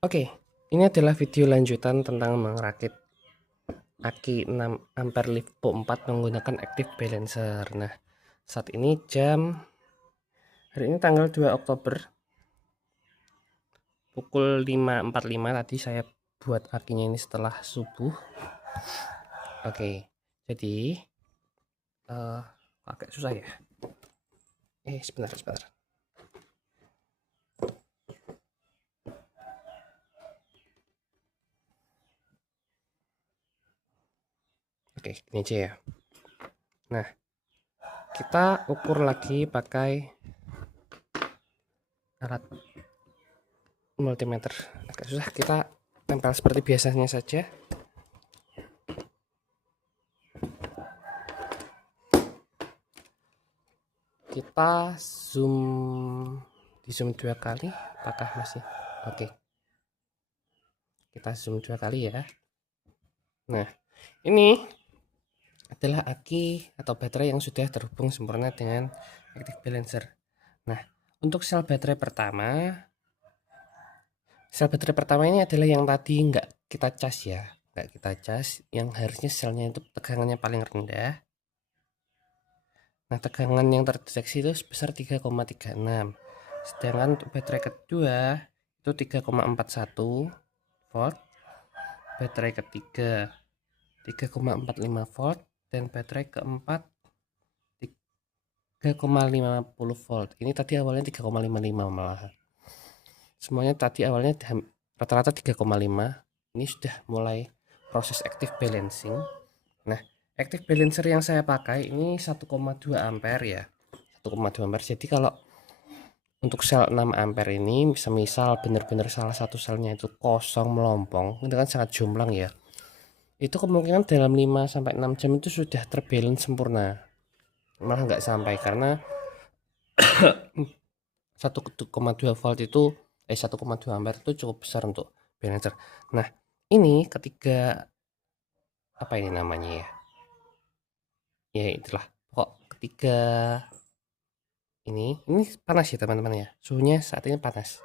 Oke, ini adalah video lanjutan tentang merakit aki 6 ampere LiFePo 4 menggunakan active balancer. Nah, saat ini hari ini tanggal 2 Oktober pukul 5.45 tadi saya buat akinya ini setelah subuh. Oke, jadi agak susah ya. Sebentar. Oke, gini aja ya. Nah, kita ukur lagi pakai alat multimeter. Agak susah, kita tempel seperti biasanya saja. Kita di zoom 2 kali, apakah masih oke? Kita zoom 2 kali ya. Nah, ini adalah aki atau baterai yang sudah terhubung sempurna dengan active balancer. Nah, untuk sel baterai pertama ini adalah yang tadi nggak kita cas ya, nggak kita cas, yang harusnya selnya itu tegangannya paling rendah. Nah, tegangan yang terdeteksi itu sebesar 3,36. Sedangkan untuk baterai kedua itu 3,41 volt, baterai ketiga 3,45 volt, dan baterai keempat 3,50 volt. Ini tadi awalnya 3,55 malah. Semuanya tadi awalnya rata-rata 3,5. Ini sudah mulai proses active balancing. Nah, active balancer yang saya pakai ini 1,2 ampere ya. 1,2 ampere. Jadi kalau untuk sel 6 ampere ini semisal benar-benar salah satu selnya itu kosong melompong, itu kan sangat jomplang ya. Itu kemungkinan dalam 5 sampai 6 jam itu sudah terbalance sempurna. Malah nggak sampai karena 1,2 volt itu 1,2 ampere itu cukup besar untuk balancer. Nah, ini ketika apa ini namanya ya? Ya itulah. Kok ketika ini panas ya teman-teman ya. Suhunya saat ini panas.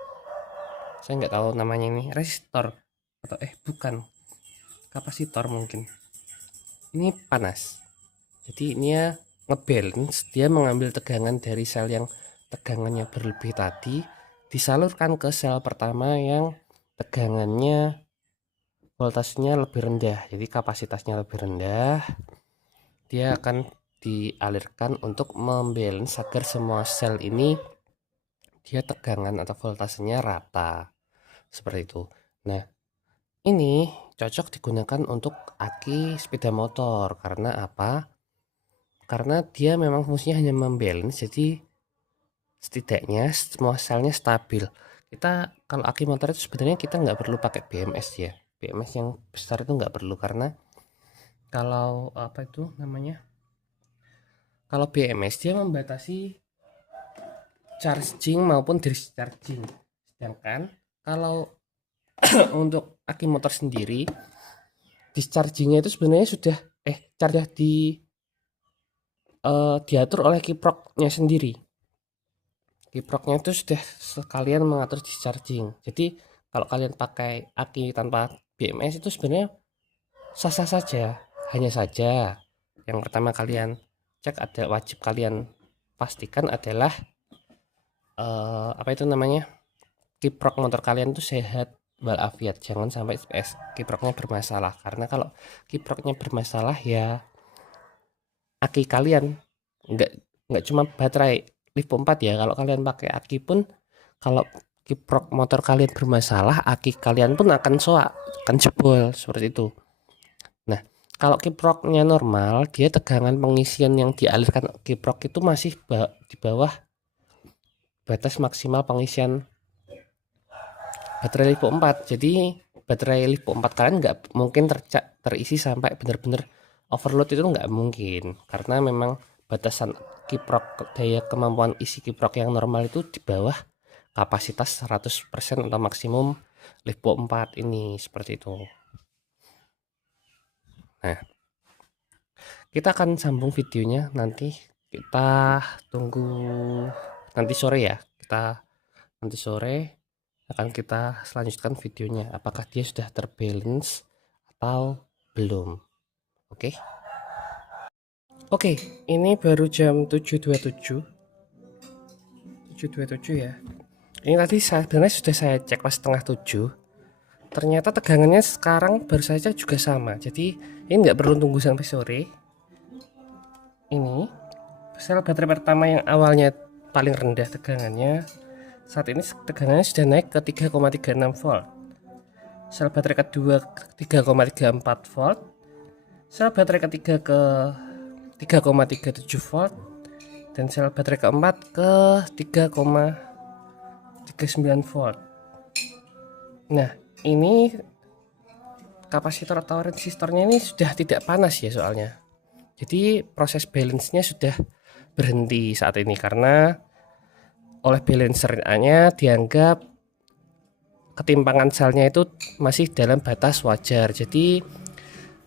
Saya nggak tahu namanya ini resistor atau bukan, kapasitor mungkin. Ini panas. Jadi ini ya ngebalance, dia mengambil tegangan dari sel yang tegangannya berlebih tadi disalurkan ke sel pertama yang tegangannya voltasenya lebih rendah, jadi kapasitasnya lebih rendah. Dia akan dialirkan untuk membalance agar semua sel ini dia tegangan atau voltasenya rata seperti itu. Nah, ini cocok digunakan untuk aki sepeda motor. Karena apa? Karena dia memang fungsinya hanya membalance, jadi setidaknya semua selnya stabil. Kita kalau aki motor itu sebenarnya kita nggak perlu pakai BMS ya. BMS yang besar itu nggak perlu, karena kalau apa itu namanya, kalau BMS dia membatasi charging maupun discharging. Sedangkan kalau untuk aki motor sendiri, dischargingnya itu sebenarnya sudah charge diatur oleh kiproknya sendiri. Kiproknya itu sudah sekalian mengatur discharging. Jadi kalau kalian pakai aki tanpa BMS itu sebenarnya sah-sah saja. Hanya saja yang pertama kalian cek, wajib kalian pastikan adalah apa itu namanya, kiprok motor kalian itu sehat walafiat. Jangan sampai kiproknya bermasalah, karena kalau kiproknya bermasalah ya aki kalian nggak cuma baterai LiFePo 4 ya. Kalau kalian pakai aki pun, kalau kiprok motor kalian bermasalah, aki kalian pun akan soak, akan jebol seperti itu. Nah, kalau kiproknya normal, dia tegangan pengisian yang dialirkan kiprok itu masih di bawah batas maksimal pengisian baterai LiFePo 4. Jadi baterai LiFePo 4 kalian nggak mungkin terisi sampai benar-benar overload, itu nggak mungkin, karena memang batasan kiprok, daya kemampuan isi kiprok yang normal itu di bawah kapasitas 100% atau maksimum LiFePo 4 ini, seperti itu. Nah, kita akan sambung videonya nanti. Kita tunggu nanti sore ya. Kita nanti sore akan kita selanjutkan videonya, apakah dia sudah terbalance atau belum. Oke. Oke, ini baru jam 7.27 ya. Ini tadi sebenarnya sudah saya cek pas setengah 7. Ternyata tegangannya sekarang baru saja juga sama. Jadi ini nggak perlu tunggu sampai sore. Ini sel baterai pertama yang awalnya paling rendah tegangannya, saat ini tegangannya sudah naik ke 3,36 volt. Sel baterai kedua 3,34 volt. Sel baterai ketiga ke 3,37 volt. Dan sel baterai keempat ke 3,39 volt. Nah, ini kapasitor atau resistornya ini sudah tidak panas ya soalnya. Jadi proses balance-nya sudah berhenti saat ini karena oleh balancernya dianggap ketimpangan selnya itu masih dalam batas wajar. Jadi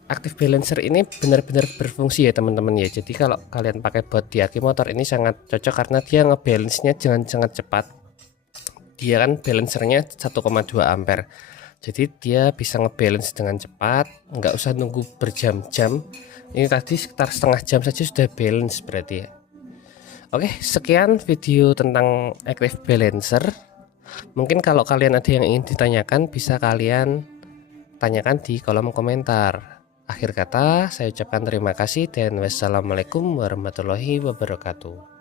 active balancer ini benar-benar berfungsi ya teman-teman ya. Jadi kalau kalian pakai buat di aki motor ini sangat cocok karena dia ngebalance-nya jangan sangat cepat. Dia kan balancernya 1,2 ampere. Jadi dia bisa ngebalance dengan cepat, nggak usah nunggu berjam-jam. Ini tadi sekitar setengah jam saja sudah balance berarti ya. Oke, sekian video tentang active balancer. Mungkin kalau kalian ada yang ingin ditanyakan, bisa kalian tanyakan di kolom komentar. Akhir kata, saya ucapkan terima kasih dan wassalamualaikum warahmatullahi wabarakatuh.